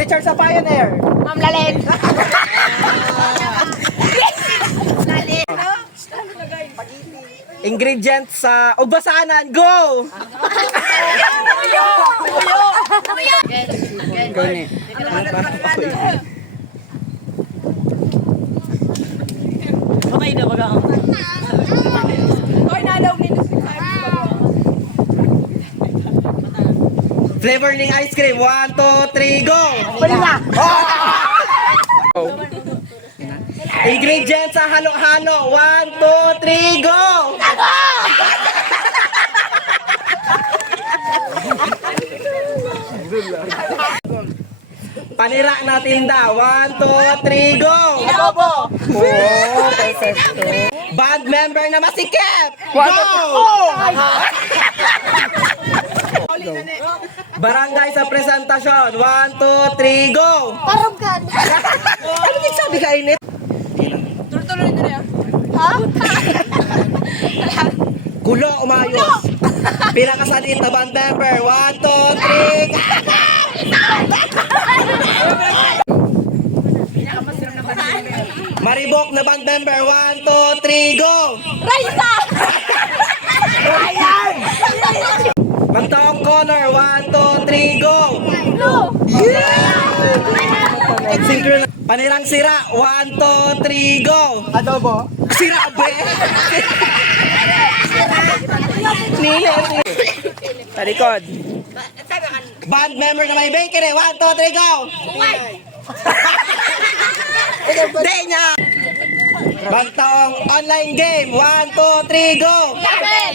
Teacher sa Pioneer. Ma'am Laleng. Ingredients sa Ugbasanan. Go! Gani. Okay na baga. Oy, nadaw nito si Flavoring ice cream. 1, 2, 3, go! Wala. Ingredients sa halo-halo. 1, 2, 3, go! Panira na tinda. 1, 2, 3, go! Bobo. Oh, perfecto. Band member na masikip. Go! Barangay sa presentasyon. 1, 2, 3, go! Parunggan. Ano din sabi ka, Init? Tuloy-tuloy na yan. Ha? Gulo, umayos. Pinakasalit na band member. 1, 2, 3. Maribok na band member. 1, 2, 3, go! Raisa. Magtaong color. 1, 2, 3, go! Blue. Synchron. Panirang sira. 1, 2, 3, go! Adobo. Sira, be! Nile. Sa likod. Band member na may bakery. 1, 2, 3, go! Hindi niya! Bagtaong online game. 1, 2, 3, go! Laban.